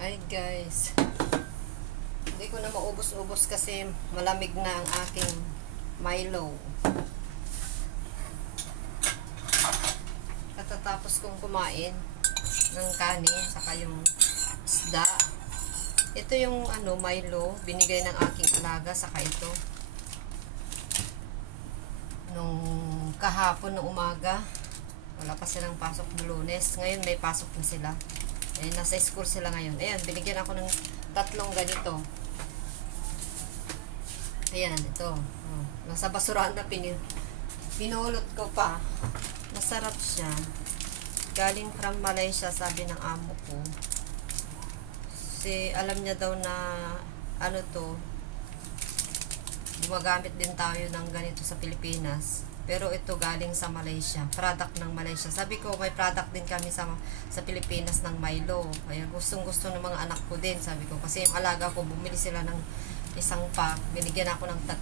Ay guys, hindi ko na maubos-ubos kasi malamig na ang aking Milo. Katatapos kong kumain ng kanin saka yung isda. Ito yung Milo, binigay ng aking alaga, saka ito nung kahapon ng umaga. Wala pa silang pasok ng Lunes. Ngayon may pasok na sila. Eh, nasa school sila ngayon. Ayan, binigyan ako ng 3 ganito. Ayan, ito. Oh, nasa basurahan na pinulot ko pa. Masarap siya. Galing from Malaysia, sabi ng amo ko. Alam niya daw na gumagamit din tayo ng ganito sa Pilipinas. Pero ito galing sa Malaysia. Product ng Malaysia. Sabi ko, may product din kami sa Pilipinas ng Milo. Kaya gustong-gusto ng mga anak ko din. Sabi ko, kasi yung alaga ko, bumili sila ng 1 pack. Binigyan ako ng 3.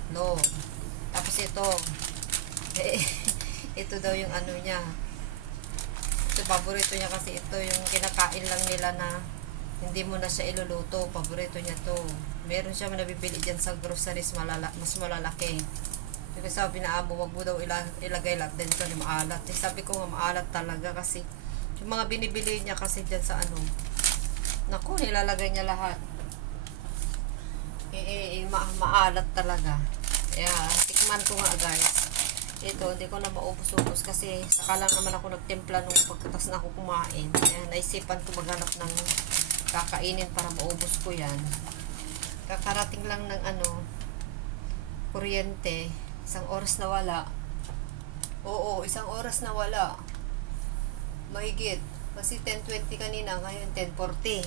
Tapos ito, ito daw yung niya. Ito, paborito niya kasi ito yung kinakain lang nila na hindi mo na siya iluluto. Paborito niya to. Meron siya nabibili dyan sa groceries mas malalaki. Kasi sabi na amo, wag mo daw ilagay lahat din ito ni maalat. Sabi ko nga maalat talaga kasi yung mga binibili niya kasi dyan sa naku, nilalagay niya lahat. Maalat talaga. Kaya tikman ko nga guys. Ito, hindi ko na maubos-ubos kasi saka lang naman ako nagtimpla nung pagkatas na ako kumain. Kaya naisipan ko maghanap ng kakainin para maubos ko yan. Kakarating lang ng kuryente. 1 oras na wala. Oo, 1 oras na wala. Mahigit. Kasi 10:20 kanina, ngayon 10:40.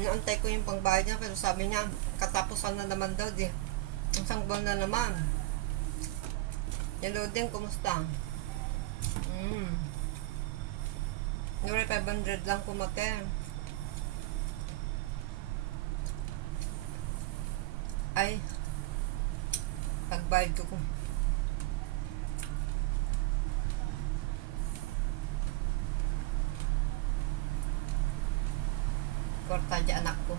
Inaantay ko yung pangbayad niya, pero sabi niya katapusan na naman daw, isang buwan na naman. Hello din, kumusta? Nuri 500 lang kumate. Ay, pagbayad ko kwarta dyan anak ko.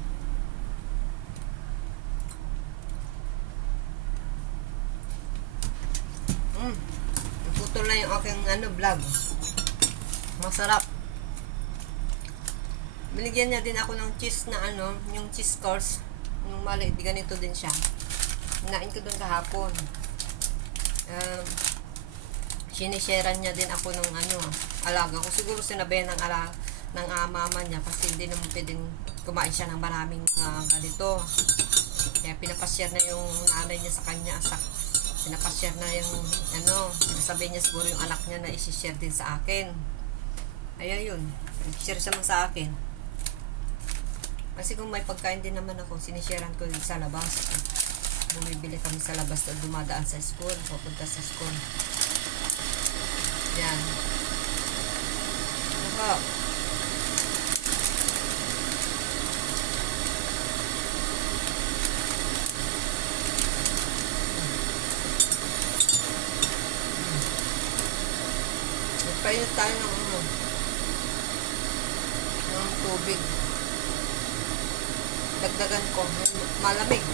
Naputol na yung aking vlog. Masarap. Binigyan niya din ako ng cheese na yung cheese course. Yung maliit, ganito din siya. Hinain ko dun kahapon. Sinisharean niya din ako ng alaga ko. Siguro sinabihan ng mama niya kasi hindi naman pwedeng kumain siya ng maraming ganito. Kaya pinapasyare na yung nanay niya sa kanya. Pinapasyare na yung sinasabi niya siguro yung anak niya na isi-share din sa akin. Kaya yun, share siya sa akin. Kasi kung may pagkain din naman ako, sinisharean ko din sa labas. Bumibili kami sa labas at dumadaan sa school, papunta sa school. Yan. Diba? Painit tayo ng tubig. Dagdagan ko. Malamig.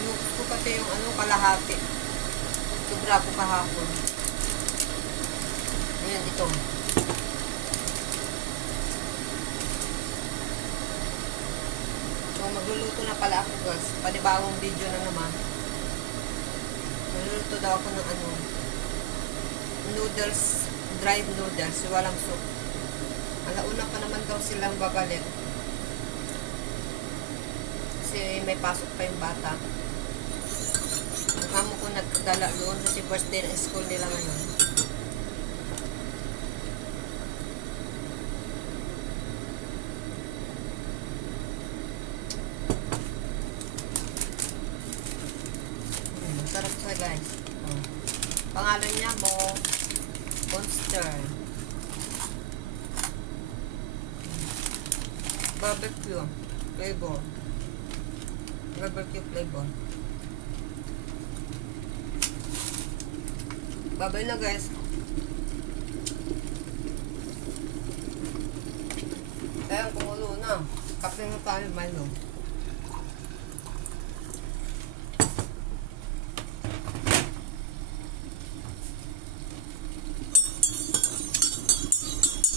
Nukos ko kasi yung kalahati. Sobra ko kahapon. Ayan, ito. So, magluluto na pala ako guys. Panibawang video na naman. Niluluto daw ako ng noodles, dried noodles, walang soup. Alauna pa naman daw silang babalik. Kasi may pasok pa yung bata. Ang amo ko nagdala doon kasi first day ng school nila ngayon. Sarap siya guys. Oh. Pangalan niya Monster. Barbecue flavor. Barbecue flavor. Babay na guys. Kaya kumulo na. Kape na tayo, Milo.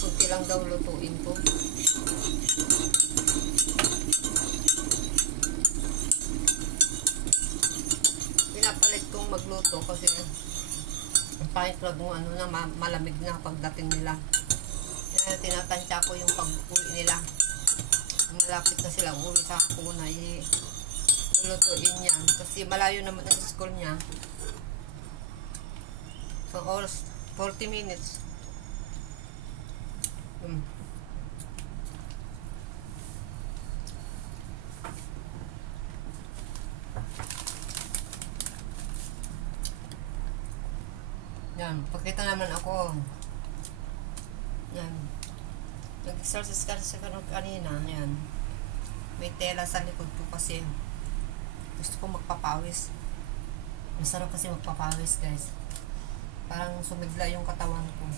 Kunti lang daw lutuin ko. Pinapalit kong magluto kasi pahit lang mo ano na malamig na pagdating nila. Kaya tinatansya ko yung pag-uwi nila. Malapit na sila uwi sa kuna. Lulutuin yan. Kasi malayo naman ang school niya. So, oras 40 minutes. Yan, pakita naman ako. Yan. Nag-exercise kasi kanina. Yan. May tela sa likod ko kasi gusto ko magpapawis. Masarap kasi magpapawis, guys. Parang sumigla yung katawan ko.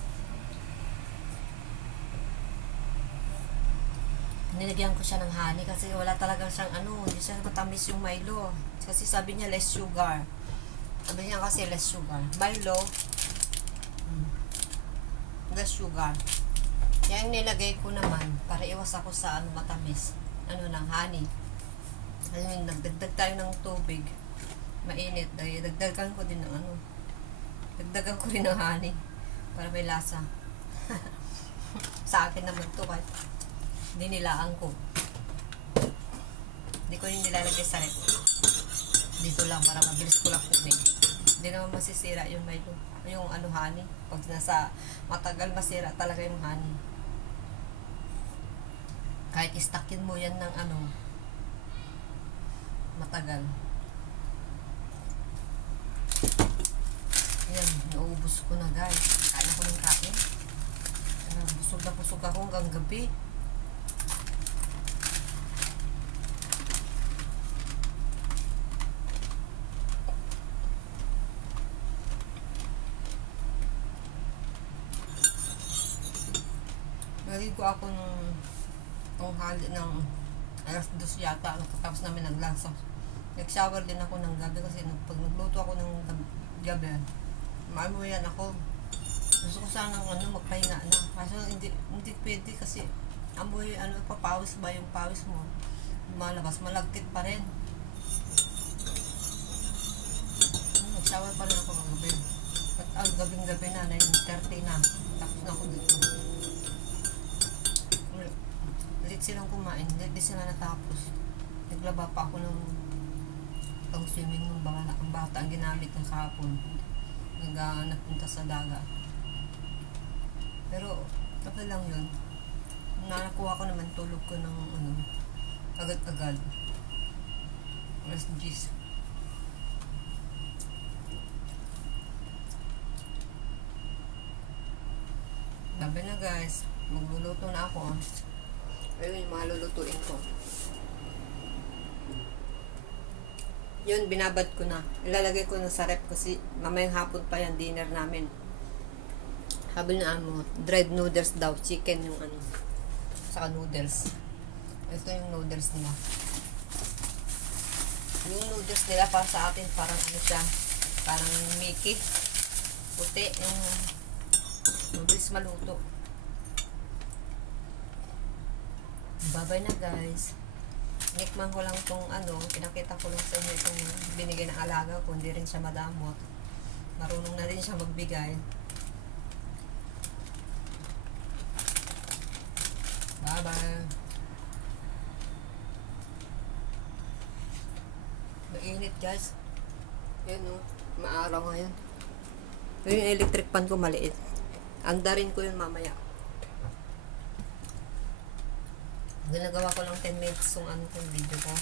Nilagyan ko siya ng honey kasi wala talagang siyang ano, hindi siya matamis yung Milo. Kasi sabi niya less sugar. Sabi niya kasi less sugar. Milo, less sugar. Yan nilagay ko naman para iwas ako sa ano matamis. Ano lang, honey. Ayun, nagdagdag tayo ng tubig. Mainit. Dagdagan ko din ng ano. Dagdagan ko rin ng honey para may lasa. Sa akin naman to kahit dinilaan ko. Hindi ko yung nilalagay sa rep. Dito lang para mabilis ko lang kunin. Hindi naman masisira yung Milo. Yung ano honey. Pag nasa matagal masira talaga yung honey. Kahit istakin mo yan ng ano matagal. Yan, naubos ko na guys. Kain ako ng kain. Busog na busog ako hanggang gabi. Naligo ako nung hali ng alas 2 yata. Tapos namin naglansa. Nag-shower din ako ng gabi kasi pag nagluto ako ng gabi, maamuyan ako. Gusto ko sanang ano, magpahinga na. Kaso hindi pwede kasi amoy, ano, papawis ba yung pawis mo? Malabas, malagkit pa rin. Nag-shower pa rin ako ng gabi. At gabing-gabi na, 9:30 na. Tapos na ako dito. Late silang kumain, late sila natapos. Naglaba pa ako ng pang-swimming ng bata ang ginamit ng kahapon. Nagpunta sa dagat. Pero, okay lang yun. Nakakuha ko naman tulog ko ng ano, agad-agad. Alas 10. Sabi na guys, magluluto na ako. Ayun yung mga lulutuin ko. Yun, binabad ko na. Ilalagay ko na sa rep kasi mamayang hapon pa yan, dinner namin. Sabi na ano, dried noodles daw. Chicken yung ano. Saka noodles. Ito yung noodles nila. Yung noodles nila para sa atin, parang ano siya. Parang Mickey. Puti. Yung noodles maluto. Babay na guys. Nikman ko lang itong ano, pinakita ko lang sa inyo itong binigay ng alaga ko, hindi rin siya madamot. Marunong na rin siya magbigay. Bye-bye. Mainit guys. Yan o, maaraw ngayon. Yung electric pan ko maliit. Andarin ko yun mamaya. Ginagawa ko lang 10 minutes yung ano kong video ko.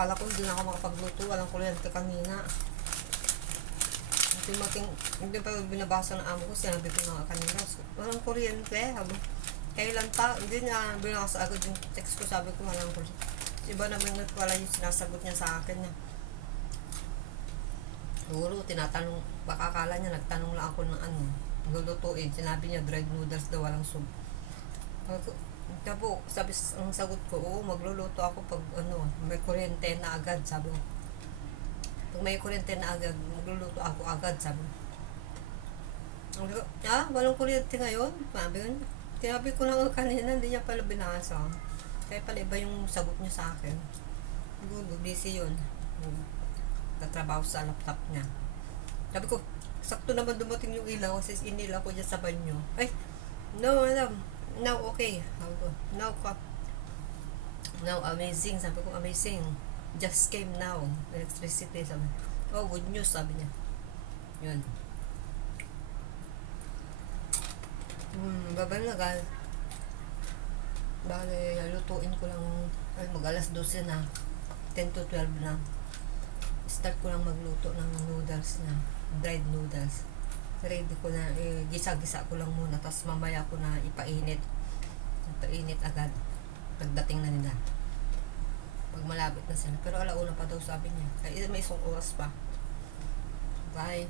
Akala ko hindi na ako makapagluto. Walang kuryente kanina. Hindi pa binabasa ng amo ko. Sinabi ko na kanina. Walang kuryente. Kailan pa? Hindi niya binasa agad yung text ko. Sabi ko walang kuryente. Iba naman yun pala yung sinasagot niya sa akin. Siguro tinatanong. Baka akala niya nagtanong lang ako ng ano. Lulutuin. Sinabi niya dried noodles daw walang soup. Sabi ang sagot ko, oo, magluluto ako pag ano, may kuryente na agad, sabi ko. Pag may kuryente na agad, magluluto ako agad, sabi ko. Walang kuryente ngayon? Tinabi ko na kanina, hindi niya pala binasa. Kaya pala iba yung sagot niya sa akin. Busy yun. Tatrabaho sa laptop niya. Sabi ko, sakto naman dumating yung ilaw kasi inilaw ko dyan sa banyo. Ay, no, madam. Now, okay. Now, amazing. Sabi ko, amazing. Just came now. Electricity. Sabi. Oh, good news, sabi niya. Yun. Babalagal. Bale, lutuin ko lang. Ay, mag-alas 12 na. 10 to 12 na. Start ko lang magluto ng noodles na. Dried noodles. Ready ko na, gisa-gisa ko lang muna, tapos mamaya ko na ipainit agad pagdating na nila pag malapit na sila, pero alauna pa daw sabi niya, kaya may isang oras pa. Bye.